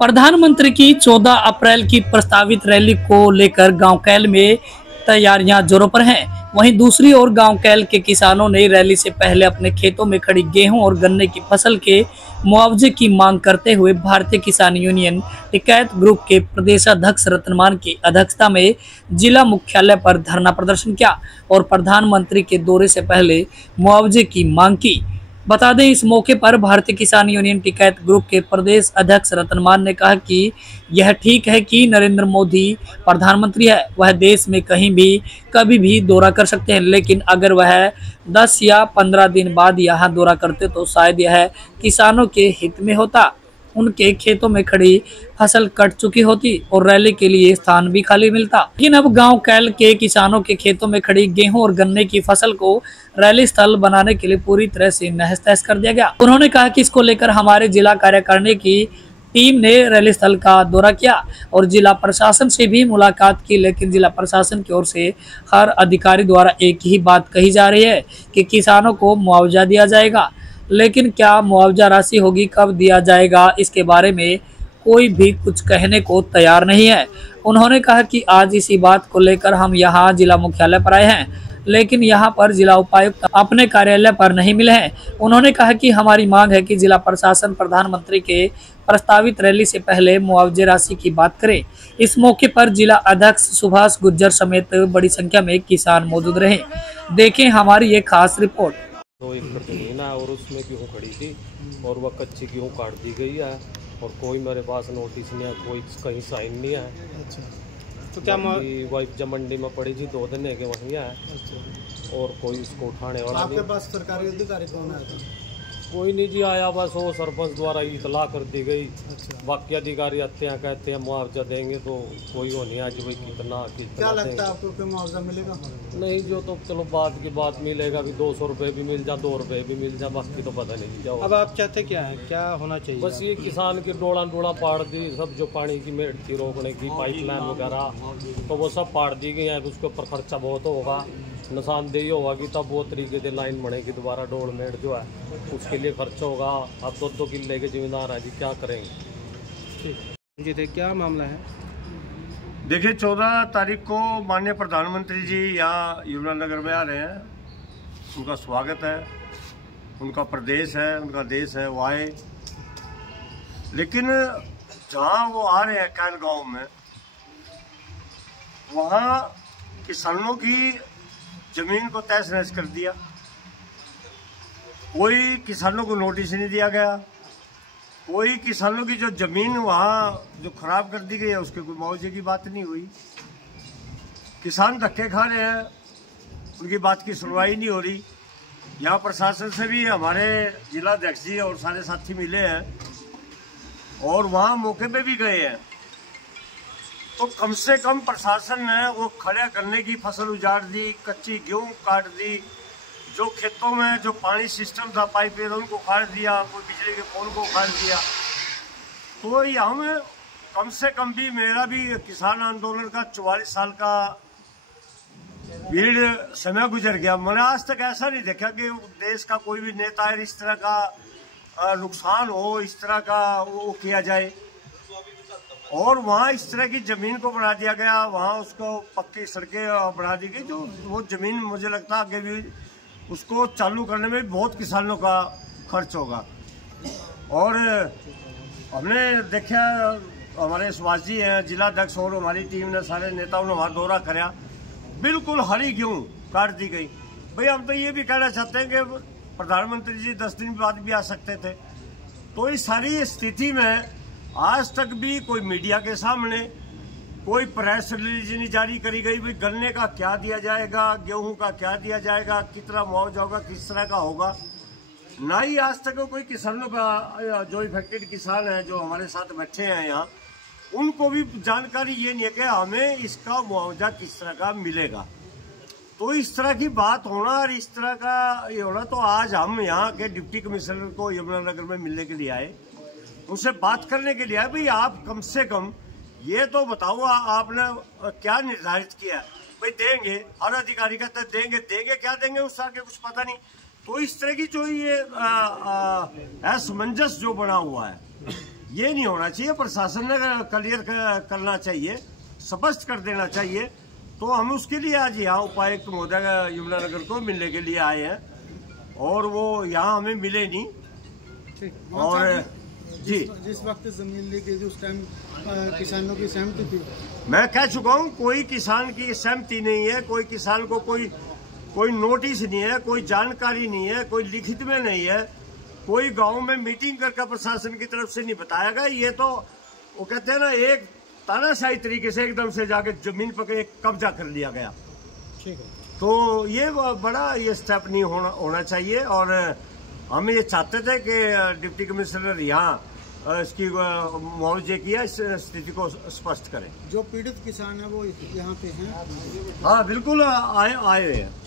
प्रधानमंत्री की 14 अप्रैल की प्रस्तावित रैली को लेकर गांव कैल में तैयारियां जोरों पर हैं। वहीं दूसरी ओर गांव कैल के किसानों ने रैली से पहले अपने खेतों में खड़ी गेहूं और गन्ने की फसल के मुआवजे की मांग करते हुए भारतीय किसान यूनियन टिकैत ग्रुप के प्रदेशाध्यक्ष रतनमान की अध्यक्षता में जिला मुख्यालय पर धरना प्रदर्शन किया और प्रधानमंत्री के दौरे से पहले मुआवजे की मांग की। बता दें, इस मौके पर भारतीय किसान यूनियन टिकैत ग्रुप के प्रदेश अध्यक्ष रतनमान ने कहा कि यह ठीक है कि नरेंद्र मोदी प्रधानमंत्री है, वह देश में कहीं भी कभी भी दौरा कर सकते हैं, लेकिन अगर वह 10 या 15 दिन बाद यहाँ दौरा करते तो शायद यह किसानों के हित में होता। उनके खेतों में खड़ी फसल कट चुकी होती और रैली के लिए स्थान भी खाली मिलता, लेकिन अब गांव कैल के किसानों के खेतों में खड़ी गेहूं और गन्ने की फसल को रैली स्थल बनाने के लिए पूरी तरह से नहस तहस कर दिया गया। उन्होंने कहा कि इसको लेकर हमारे जिला कार्यकारिणी की टीम ने रैली स्थल का दौरा किया और जिला प्रशासन से भी मुलाकात की, लेकिन जिला प्रशासन की ओर से हर अधिकारी द्वारा एक ही बात कही जा रही है कि किसानों को मुआवजा दिया जाएगा, लेकिन क्या मुआवजा राशि होगी, कब दिया जाएगा, इसके बारे में कोई भी कुछ कहने को तैयार नहीं है। उन्होंने कहा कि आज इसी बात को लेकर हम यहाँ जिला मुख्यालय पर आए हैं, लेकिन यहाँ पर जिला उपायुक्त अपने कार्यालय पर नहीं मिले हैं। उन्होंने कहा कि हमारी मांग है कि जिला प्रशासन प्रधानमंत्री के प्रस्तावित रैली से पहले मुआवजे राशि की बात करे। इस मौके पर जिला अध्यक्ष सुभाष गुर्जर समेत बड़ी संख्या में किसान मौजूद रहे। देखें हमारी ये खास रिपोर्ट। 2 एकड़ जमीन है और उसमें गेहूँ खड़ी थी और वह कच्ची गेहूँ काट दी गई है और कोई मेरे पास नोटिस नहीं है, कोई कहीं साइन नहीं है। अच्छा, तो क्या वाइफ जब मंडी में पड़ी थी 2 दिन है कि वहीं है। अच्छा। और कोई उसको उठाने वाला आपके पास सरकारी अधिकारी कौन आया था? कोई नहीं जी आया, बस वो सरपंच द्वारा इतला कर दी गई। अच्छा। बाकी अधिकारी आते हैं, कहते हैं मुआवजा देंगे, तो कोई हो नहीं आज भाई कितना क्या लगता है आपको कि मुआवजा मिलेगा? नहीं, जो तो चलो बात की बात मिलेगा, भी 200 रुपये भी मिल जा, 2 रुपये भी मिल जा, बाकी तो पता नहीं क्या होगा। अब आप चाहते क्या है, क्या होना चाहिए? बस ये किसान की डोड़ा पाड़ दी, सब जो पानी की मेड़ थी रोकने की पाइपलाइन वगैरह तो वो सब पाड़ दी गई है। उसके ऊपर खर्चा बहुत होगा, निशानदेही होगी, तब वो तरीके से लाइन बनेगी दोबारा। डोड़ मेड़ जो है उसके लिए खर्चा होगा। अब 2-2 किले के जिम्मेदार है जी, क्या करेंगे। ठीक जी, क्या मामला है? देखिए, 14 तारीख को माननीय प्रधानमंत्री जी यहाँ यमुनानगर में आ रहे हैं। उनका स्वागत है, उनका प्रदेश है, उनका देश है, वो आए। लेकिन जहाँ वो आ रहे हैं कैल गांव में, वहाँ किसानों की जमीन को तहस नहस कर दिया। कोई किसानों को नोटिस नहीं दिया गया, कोई किसानों की जो जमीन वहाँ जो खराब कर दी गई है उसके कोई मुआवजे की बात नहीं हुई। किसान धक्के खा रहे हैं, उनकी बात की सुनवाई नहीं हो रही। यहाँ प्रशासन से भी हमारे जिलाध्यक्ष जी और सारे साथी मिले हैं और वहाँ मौके पे भी गए हैं, तो कम से कम प्रशासन ने वो खड़ा करने की फसल उजाड़ दी, कच्ची गेहूँ काट दी, जो खेतों में जो पानी सिस्टम था पाइप उनको उखाड़ दिया, कोई बिजली के पोल को उखाड़ दिया। तो ये हम कम से कम भी, मेरा भी किसान आंदोलन का 44 साल का पीरियड समय गुजर गया। मैंने आज तक ऐसा नहीं देखा कि देश का कोई भी नेता है इस तरह का नुकसान हो, इस तरह का वो किया जाए। और वहाँ इस तरह की जमीन को बढ़ा दिया गया, वहाँ उसको पक्की सड़कें बढ़ा दी गई, जो वो जमीन मुझे लगता है आगे भी उसको चालू करने में बहुत किसानों का खर्च होगा। और हमने देखा, हमारे सुभाष जी हैं जिलाध्यक्ष और हमारी टीम ने, सारे नेताओं ने वहाँ दौरा कराया, बिल्कुल हरी गेहूँ काट दी गई। भाई हम तो ये भी कहना चाहते हैं कि प्रधानमंत्री जी 10 दिन बाद भी आ सकते थे। तो इस सारी स्थिति में आज तक भी कोई मीडिया के सामने कोई प्रेस रिलीज नहीं जारी करी गई। भाई गन्ने का क्या दिया जाएगा, गेहूं का क्या दिया जाएगा, कितना मुआवजा होगा, किस तरह का होगा, ना ही आज तक कोई किसानों का, जो इफेक्टेड किसान है जो हमारे साथ बैठे हैं यहाँ, उनको भी जानकारी ये नहीं है कि हमें इसका मुआवजा किस तरह का मिलेगा। तो इस तरह की बात होना और इस तरह का ये होना, तो आज हम यहाँ के डिप्टी कमिश्नर को यमुनानगर में मिलने के लिए आए, उनसे बात करने के लिए आए। भाई आप कम से कम ये तो बताओ, आपने क्या निर्धारित किया? भाई देंगे, हर अधिकारी कहते हैं देंगे क्या देंगे, उस साल के कुछ पता नहीं। तो इस तरह की जो ये असमंजस जो बना हुआ है, ये नहीं होना चाहिए। प्रशासन ने क्लियर करना चाहिए, स्पष्ट कर देना चाहिए। तो हम उसके लिए आज यहाँ उपायुक्त महोदय यमुनानगर को मिलने के लिए आए हैं और वो यहाँ हमें मिले नहीं। और जी जिस वक्त जमीन ली गई उस टाइम किसानों की सहमति थी। मैं कह चुका हूँ कोई किसान की सहमति नहीं है, कोई किसान को कोई नोटिस नहीं है, कोई जानकारी नहीं है, कोई लिखित में नहीं है, कोई गांव में मीटिंग करके प्रशासन की तरफ से नहीं बताया गया। ये तो वो कहते हैं ना, एक तानाशाही तरीके से एकदम से जाके जमीन पर कब्जा कर लिया गया। ठीक है। तो ये बड़ा ये स्टेप नहीं होना चाहिए। और हम ये चाहते थे कि डिप्टी कमिश्नर यहाँ इसकी मुआवजे किया, इस स्थिति को स्पष्ट करें। जो पीड़ित किसान है वो यहाँ पे हैं। हाँ बिल्कुल आए हुए हैं।